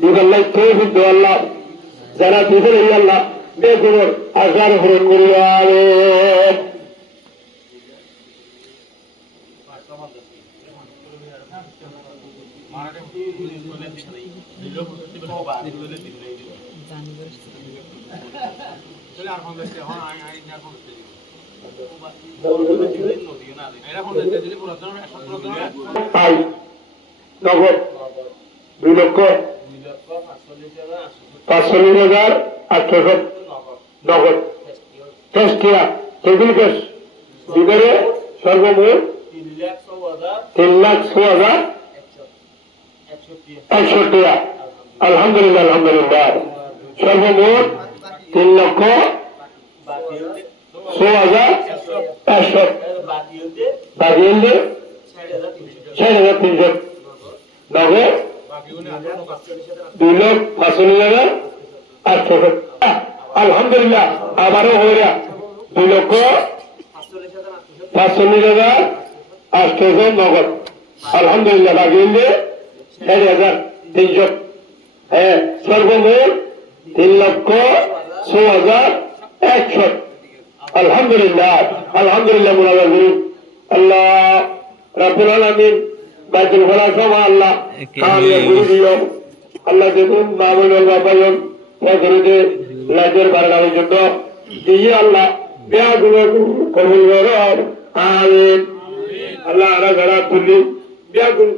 দিবাল্লাই তৌফিক দো আল্লাহ যারা দিবেন এই আল্লাহ বেগুনোর আশার হরণ করিয়া আমিন। নগদ 2,45,800 নগদ টেস্টিয়া সেগুলি কেস দিবারে সর্বমোট 3,06,161 আলহামদুলিল্লাহ আলহামদুলিল্লাহ সর্বমোট 3,06,161 বাকি হলে 6,300 নগদ 2,45,800 আলহামদুলিল্লাহ আবারও হইয়া 2,45,800 নগদ আলহামদুলিল্লাহ বাকি হলে 6,300 হ্যাঁ সর্বমোট 3,06,161 আলহামদুলিল্লাহ আলহামদুলিল্লাহ মুনাজাত করুন। আল্লাহ রাব্বুল আলামিন বাইতুল খালা সমা আল্লাহ কামিয়াব করে দিও। আল্লাহ দেখুন মামুনুল বাবায়ন পদরিতে লাজের বারণার জন্য দিয়ে আল্লাহ বেয়াগুলো কবুল করো আমিন। আল্লাহ আরা যারা তুলি বেয়াগুল